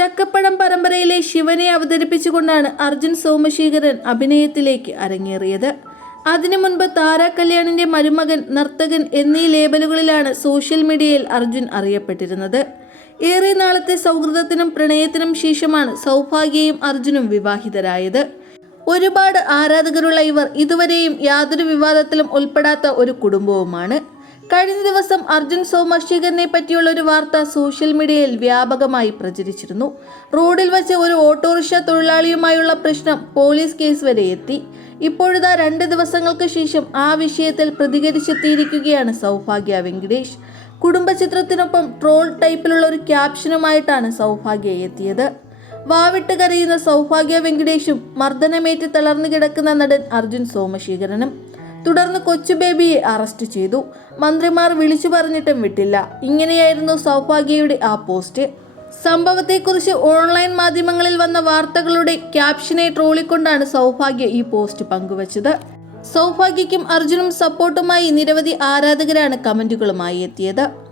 ചക്കപ്പഴം പരമ്പരയിലെ ശിവനെ അവതരിപ്പിച്ചുകൊണ്ടാണ് അർജുൻ സോമശേഖരൻ അഭിനയത്തിലേക്ക് അരങ്ങേറിയത്. അതിനു മുൻപ് താര കല്യാണിന്റെ മരുമകൻ നർത്തകൻ എന്നീ ലേബലുകളിലാണ് സോഷ്യൽ മീഡിയയിൽ അർജുൻ അറിയപ്പെട്ടിരുന്നത്. ഏറെ നാളത്തെ സൗഹൃദത്തിനും പ്രണയത്തിനും ശേഷമാണ് സൗഭാഗ്യയും അർജുനും വിവാഹിതരായത്. ഒരുപാട് ആരാധകരുള്ള ഇവർ ഇതുവരെയും യാതൊരു വിവാദത്തിലും ഉൾപ്പെടാത്ത ഒരു കുടുംബവുമാണ്. കഴിഞ്ഞ ദിവസം അർജുൻ സോമശേഖരനെ പറ്റിയുള്ള ഒരു വാർത്ത സോഷ്യൽ മീഡിയയിൽ വ്യാപകമായി പ്രചരിച്ചിരുന്നു. റോഡിൽ വച്ച് ഒരു ഓട്ടോറിക്ഷ തൊഴിലാളിയുമായുള്ള പ്രശ്നം പോലീസ് കേസ് വരെ എത്തി. ഇപ്പോഴിതാ രണ്ട് ദിവസങ്ങൾക്ക് ശേഷം ആ വിഷയത്തിൽ പ്രതികരിച്ചെത്തിയിരിക്കുകയാണ് സൗഭാഗ്യ വെങ്കടേഷ്. കുടുംബചിത്രത്തിനൊപ്പം ട്രോൾ ടൈപ്പിലുള്ള ഒരു ക്യാപ്ഷനുമായിട്ടാണ് സൗഭാഗ്യ എത്തിയത്. വാവിട്ട് കരയുന്ന സൗഭാഗ്യ വെങ്കിടേഷും മർദ്ദനമേറ്റ് തളർന്നു കിടക്കുന്ന നടൻ അർജുൻ സോമശേഖരനും തുടർന്ന് കൊച്ചു ബേബിയെ അറസ്റ്റ് ചെയ്തു. മന്ത്രിമാർ വിളിച്ചു പറഞ്ഞിട്ടും വിട്ടില്ല. ഇങ്ങനെയായിരുന്നു സൗഭാഗ്യയുടെ ആ പോസ്റ്റ്. സംഭവത്തെക്കുറിച്ച് ഓൺലൈൻ മാധ്യമങ്ങളിൽ വന്ന വാർത്തകളുടെ ക്യാപ്ഷനെ ട്രോളിക്കൊണ്ടാണ് സൗഭാഗ്യ ഈ പോസ്റ്റ് പങ്കുവച്ചത്. സൗഭാഗ്യയ്ക്കും അർജുനും സപ്പോർട്ടുമായി നിരവധി ആരാധകരാണ് കമന്റുകളുമായി എത്തിയത്.